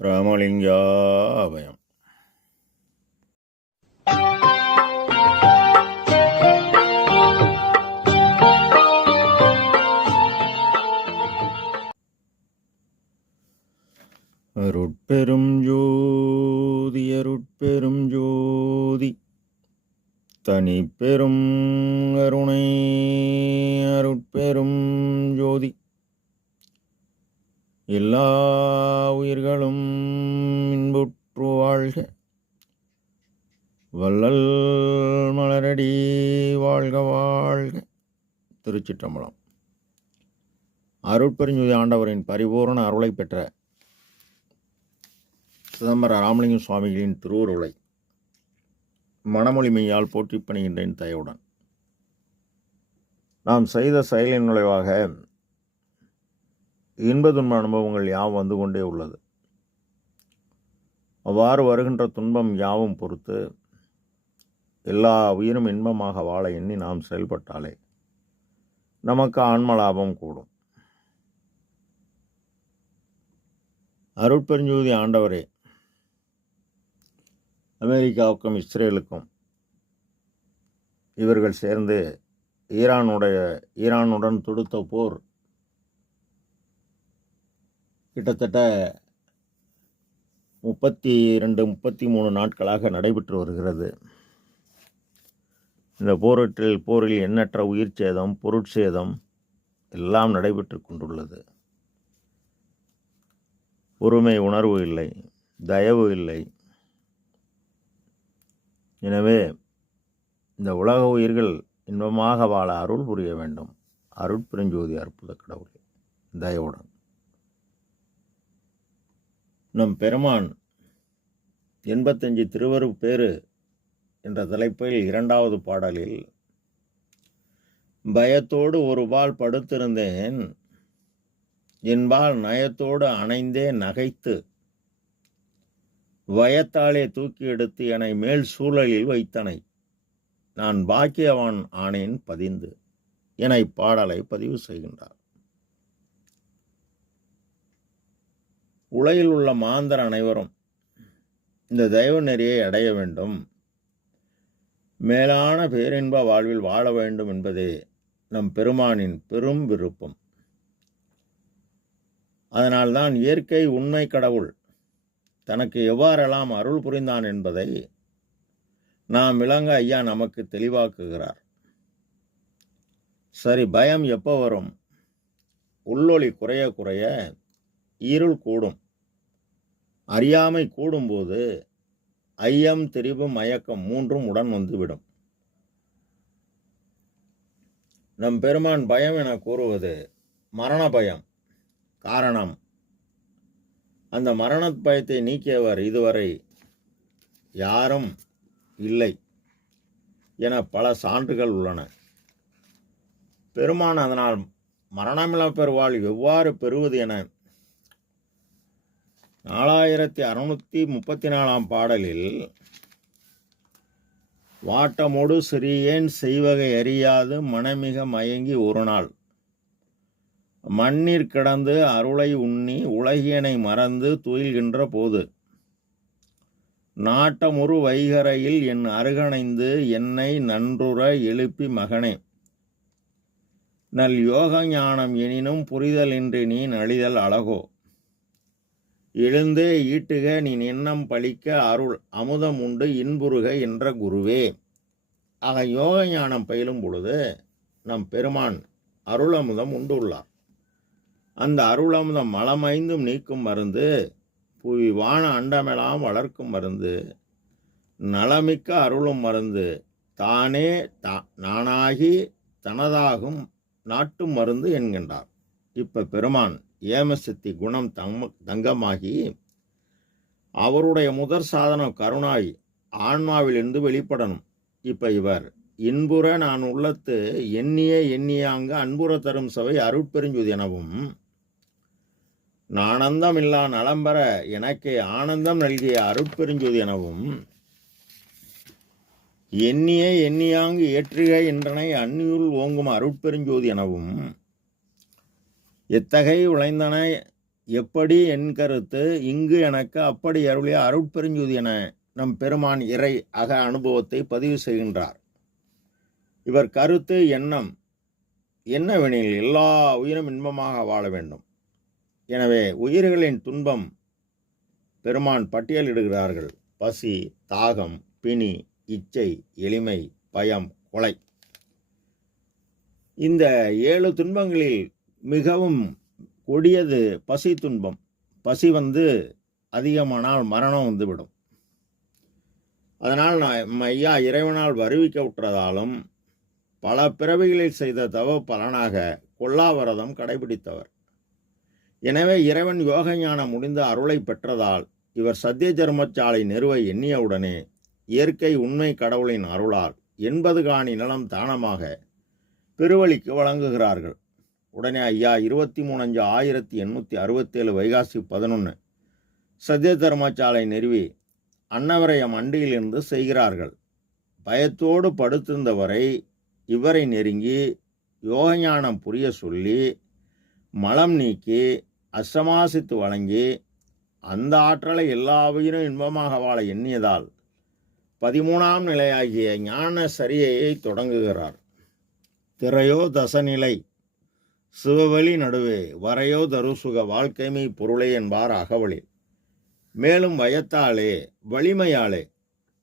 ராமலிங்காபயம். அருட்பெரும் ஜோதி அருட்பெரும் ஜோதி தனிப்பெரும் கருணை அருட்பெரும் ஜோதி எல்லா உயிர்களும் இன்புற்று வாழ்க, வள்ளல் மலரடி வாழ்க வாழ்க. திருச்சிற்றம்பலம். அருட்பெருஞ்ஜோதி ஆண்டவரின் பரிபூரண அருளை பெற்ற சிதம்பர ராமலிங்க சுவாமிகளின் திருவுருளை மனமொழிமையால் போற்றி பணிகின்றேன் தயவுடன். நாம் செய்த செயலின் நுழைவாக இன்ப துன்ப அனுபவங்கள் யாவும் வந்து கொண்டே உள்ளது. அவ்வாறு வருகின்ற துன்பம் யாவும் பொறுத்து எல்லா உயிரும் இன்பமாக வாழ எண்ணி நாம் செயல்பட்டாலே நமக்கு ஆன்ம லாபம் கூடும். அருட்பெருஞ்சோதி ஆண்டவரே, அமெரிக்காவுக்கும் இஸ்ரேலுக்கும் இவர்கள் சேர்ந்து ஈரானுடன் தொடுத்த போர் கிட்டத்தட்ட 32-33 நாட்களாக நடைபெற்று வருகிறது. இந்த போரில் எண்ணற்ற உயிர் சேதம், பொருட்சேதம் எல்லாம் நடைபெற்று கொண்டுள்ளது. பொறுமை உணர்வு இல்லை, தயவு இல்லை. எனவே இந்த உலக உயிர்கள் இன்பமாக வாழ அருள் புரிய வேண்டும். அருட்பெருஞ்சோதி அற்புத கடவுளே, தயவுடன். நம் பெருமான் 85 திருவருட்பேறு என்ற தலைப்பில் 2வது பாடலில், பயத்தோடு ஒருபால் படுத்திருந்தேன், என்பால் நயத்தோடு அணைந்தே நகைத்து, வயத்தாலே தூக்கி எடுத்து என்னை மேல் சூழலில் வைத்தனை, நான் பாக்கியவான் ஆனேன் பதிந்து என பாடலை பதிவு செய்கின்றார். உலகில் உள்ள மாந்தர் அனைவரும் இந்த தெய்வ நெறியை அடைய வேண்டும், மேலான பேரின்ப வாழ்வில் வாழ வேண்டும் என்பதே நம் பெருமானின் பெரும் விருப்பம். அதனால்தான் இயற்கை உண்மை கடவுள் தனக்கு எவ்வாறெல்லாம் அருள் புரிந்தான் என்பதை நாம் விளங்க ஐயா நமக்கு தெளிவாக்குகிறார். சரி, பயம் எப்போ வரும்? உள்ளொளி குறைய குறைய இருள் கூடும். அறியாமை கூடும்போது ஐயம், திரிவு, மயக்கம் 3ம் உடன் வந்துவிடும். நம் பெருமான் பயம் என கூறுவது மரண பயம். காரணம், அந்த மரண பயத்தை நீக்கியவர் இதுவரை யாரும் இல்லை என பல சான்றுகள் உள்ளன. பெருமான் அதனால் மரணமில்லா பெருவாழ் எவ்வாறு பெறுவது என 4634 பாடலில், வாட்டமோடு சிறியேன் செய்வகை அறியாது மனமிக மயங்கி ஒரு நாள் மண்ணிற் கிடந்து அருளை உண்ணி உலகியனை மறந்து துயில்கின்ற போது, நாட்டமுறு வைகரையில் என் அருகணைந்து என்னை நன்றுற எழுப்பி மகனே, நல் யோக ஞானம் எனினும் புரிதலின்றி நீ நலிதல் அழகோ, எழுந்தே ஈட்டுக நீ எண்ணம் பழிக்க அருள் அமுதம் உண்டு இன்புறுக என்ற குருவே. ஆக யோக ஞானம் பயிலும் பொழுது நம் பெருமான் அருள் அமுதம் உண்டுள்ளார். அந்த அருள் அமுதம் மலமைந்தும் நீக்கும் மருந்து, புவி வான அண்டமெல்லாம் வளர்க்கும் மருந்து, நலமிக்க அருளும் மருந்து, தானே நானாகி தனதாகும் நாட்டும் மருந்து என்கின்றார். இப்ப பெருமான் ஏமசக்தி குணம் தங்கமாகி அவருடைய முதற் சாதனம் கருணாய் ஆன்மாவிலிருந்து வெளிப்படணும். இப்ப இவர் இன்புற நான் உள்ளத்து எண்ணியாங்க அன்புற தரும் சபை அருட்பெருஞ்சோதி எனவும், நானந்தம் இல்லா நலம்பெற எனக்கே ஆனந்தம் நல்கிய அருட்பெருஞ்சோதி எனவும், எண்ணியாங்கு ஏற்றுக என்றனை அந்நியுள் ஓங்கும் அருட்பெருஞ்சோதி எனவும், எத்தகை உழைந்தன எப்படி என் கருத்து இங்கு எனக்கு அப்படி அருளிய அருட்பெருஞ்சுதி என நம் பெருமான் இறை அக அனுபவத்தை பதிவு செய்கின்றார். இவர் கருத்து எண்ணம் என்னவெனில் எல்லா உயிரும் இன்பமாக வாழ வேண்டும். எனவே உயிர்களின் துன்பம் பெருமான் பட்டியலிடுகிறார்கள். பசி, தாகம், பிணி, இச்சை, எளிமை, பயம், கொலை. இந்த 7 துன்பங்களில் மிகவும் கொடியது பசி துன்பம். பசி அதிகமானால் மரணம் வந்துவிடும். அதனால் ஐயா இறைவனால் வருவிக்க விட்டதாலும் பல பிறவிகளில் செய்த தவ பலனாக கொல்லாவிரதம் கடைபிடித்தவர். எனவே இறைவன் யோக ஞானம் முடிந்த அருளை பெற்றதால் இவர் சத்திய தர்மசாலை நிறுவ எண்ணியவுடனே இயற்கை உண்மை கடவுளின் அருளால் 80 காணி நிலம் தானமாக பெருவழிக்கு வழங்குகிறார்கள். உடனே ஐயா 23/5/1867 வைகாசி 11 சத்திய தர்மசாலை நிறுவி அன்னவரையம் அண்டியிலிருந்து செய்கிறார்கள். பயத்தோடு படுத்திருந்தவரை இவரை நெருங்கி யோகஞானம் புரிய சொல்லி மலம் நீக்கி அசமாசித்து வழங்கி அந்த ஆற்றலை எல்லா உயிரும் இன்பமாக வாழ எண்ணியதால் 13ஆம் நிலையாகிய ஞான சரியையை தொடங்குகிறார். திரையோ தசநிலை சிவவெளி நடுவே வரையோ தருசுக வாழ்க்கைமை பொருளை என்பார் அகவழி. மேலும் வயத்தாலே வலிமையாலே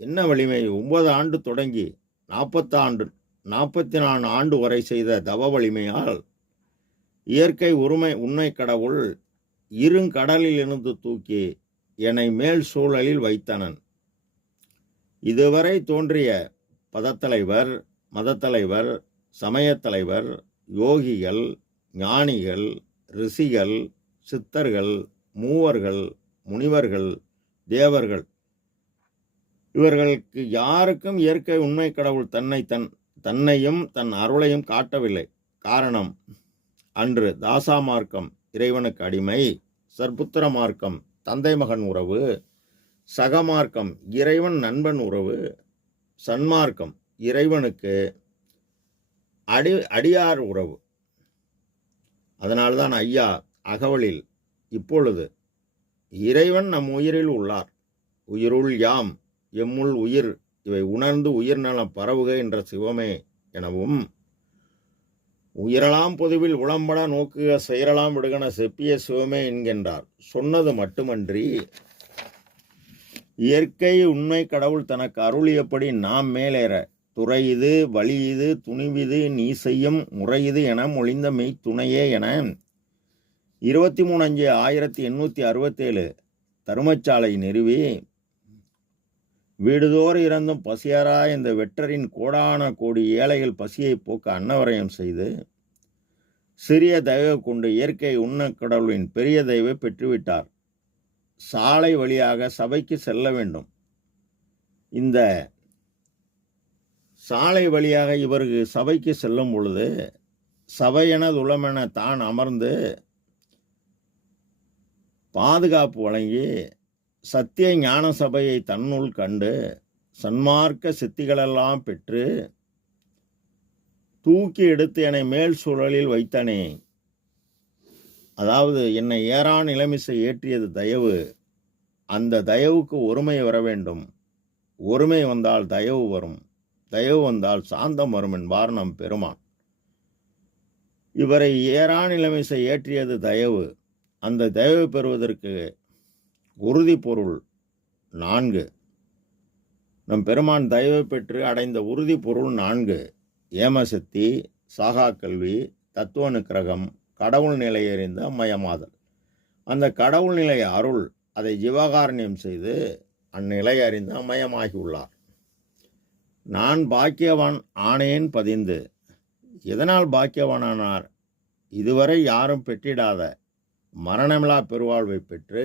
என்ன வலிமை 9 ஆண்டு தொடங்கி 44 ஆண்டு வரை செய்த தவ வலிமையால் இயற்கை உண்மை கடவுள் இருங்கடலில் இருந்து தூக்கி என்னை மேல் சூழலில் வைத்தனன். இதுவரை தோன்றிய பதத்தலைவர், மதத்தலைவர், சமயத்தலைவர், யோகிகள், ஞானிகள், ரிஷிகள், சித்தர்கள், மூவர்கள், முனிவர்கள், தேவர்கள் இவர்களுக்கு யாருக்கும் இயற்கை உண்மை கடவுள் தன்னையும் தன் அருளையும் காட்டவில்லை. காரணம், அன்று தாசா மார்க்கம் இறைவனுக்கு அடிமை, சர்புத்திர மார்க்கம் தந்தை மகன் உறவு, சகமார்க்கம் இறைவன் நண்பன் உறவு, சன்மார்க்கம் இறைவனுக்கு அடியார் உறவு. அதனால்தான் ஐயா அகவலில் இப்பொழுது இறைவன் நம் உயிரில் உள்ளார், உயிருள் யாம், எம்முள் உயிர், இவை உணர்ந்து உயிர் நலம் பரவுக என்ற சிவமே எனவும், உயிரலாம் பொதுவில் உளம்பட நோக்குக செயரலாம் விடுகன செப்பிய சிவமே என்கின்றார். சொன்னது மட்டுமன்றி இயற்கை உண்மை கடவுள் தனக்கு அருளியபடி நாம் மேலேற துறை இது, வழி இது, துணிவிது, நீ செய்யும் முறை இது என மொழிந்த மெய் துணையே என 23/5/1867 தருமச்சாலை நிறுவி வீடுதோறு இறந்தும் பசியாரா இந்த வெற்றரின் கோடான கோடி ஏழைகள் பசியை போக்க அன்னவரையம் செய்து சிறிய தயவு கொண்டு இயற்கை உண்ண கடவுளின் பெரிய தயவை பெற்றுவிட்டார். சாலை வழியாக சபைக்கு செல்ல வேண்டும். இந்த சாலை வழியாக இவருக்கு சபைக்கு செல்லும் பொழுது சபையென துளமென தான் அமர்ந்து பாதுகாப்பு வழங்கி சத்திய ஞான சபையை தன்னுள் கண்டு சன்மார்க்க சித்திகளெல்லாம் பெற்று தூக்கி எடுத்து என்னை மேல் சூழலில் வைத்தனே. அதாவது என்னை ஏறா நிலைமிசை ஏற்றியது தயவு. அந்த தயவுக்கு ஒருமை வர வேண்டும். ஒருமை வந்தால் தயவு வரும், தயவு வந்தால் சாந்தம் வரும் என்பார் நம் பெருமான். இவரை ஏறா நிலைமிசை ஏற்றியது தயவு. அந்த தயவு பெறுவதற்கு உறுதி பொருள் 4. நம் பெருமான் தயவு பெற்று அடைந்த உறுதி பொருள் 4: ஏமசக்தி, சாகா கல்வி, தத்துவ நிக்கிரகம், கடவுள் நிலை அறிந்த மயமாதல். அந்த கடவுள் நிலை அருள், அதை ஜீவகாரண்யம் செய்து அந்நிலை அறிந்த மயமாகியுள்ளார். நான் பாக்கியவான் ஆனேன் பதிந்து. எதனால் பாக்கியவானானார்? இதுவரை யாரும் பெற்றிடாத மரணமிலா பெருவாழ்வை பெற்று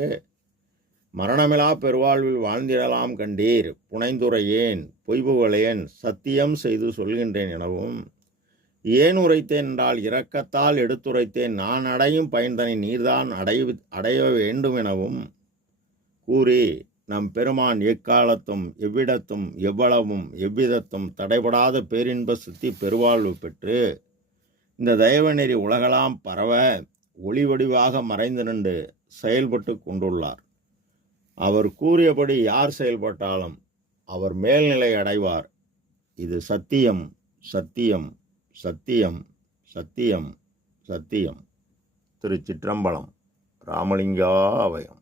மரணமிலா பெருவாழ்வில் வாழ்ந்திடலாம் கண்டீர். புனைந்துரையேன், பொய்புகழேன், சத்தியம் செய்து சொல்கின்றேன் எனவும், ஏன் உரைத்தேன் என்றால் இரக்கத்தால் எடுத்துரைத்தேன், நான் அடையும் பயன்தனை நீர்தான் அடைய வேண்டும் எனவும் கூறி நம் பெருமான் எக்காலத்தும் எவ்விடத்தும் எவ்வளவும் எவ்விதத்தும் தடைபடாத பேரின்ப சித்தி பெருவாழ்வு பெற்று இந்த தயவநெறி உலகலாம் பரவ ஒளி வடிவாக மறைந்து நின்று செயல்பட்டு கொண்டுள்ளார். அவர் கூறியபடி யார் செயல்பட்டாலும் அவர் மேல்நிலை அடைவார். இது சத்தியம், சத்தியம், சத்தியம், சத்தியம், சத்தியம். திருச்சிற்றம்பலம். ராமலிங்கா அபயம்.